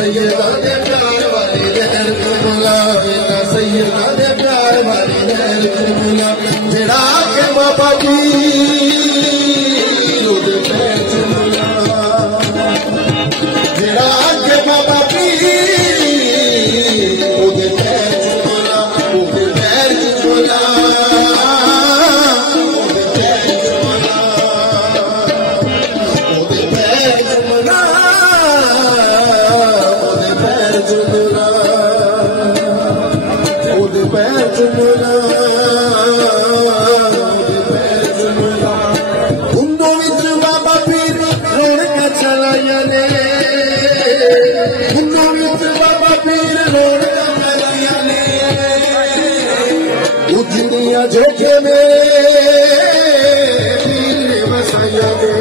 सैयदा दे प्यार वाली नैन कुरबला सैयदा दे प्यार वाली नैन कुरबला जेड़ा के बाबा पीर ओदे पैर चुमला जेड़ा के बाबा पीर ओदे पैर चुमला ओदे पैर चुमला बाबा पीर रोड का चलाया ने बाबा पीर रोड का चलाया ने उजड़िया जोखे में पीर ने बसाया ने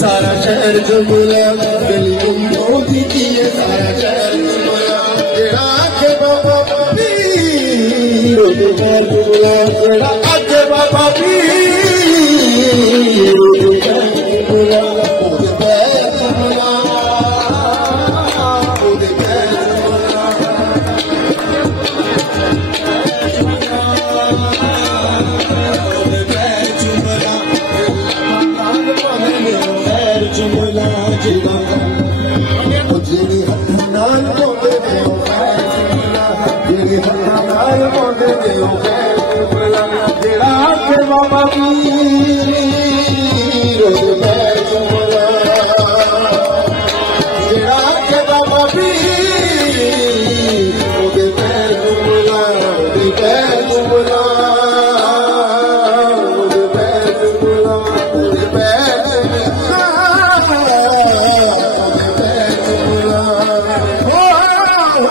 सारा शहर जुमला गली गुमोदी की सारा शहर जुमला तेरा के बाबा पीर ओदे पैर जुमला तेरा के बाबा पीर ओदे पैर जुमला ओदे पैर जुमला ओदे पैर जुमला जुमला जेड़ा जेड़ी हथ नाल बोंदे ने ओ पैर जुमला जेड़ी हथ नाल बोंदे ने ओ पैर जुमला जेड़ा के बाबा पीर ओदे पैर जुमला जेड़ा के बाबा पीर ओदे पैर जुमला ओदे पैर जुमला ओदे पैर जुमला ओदे पैर Oh,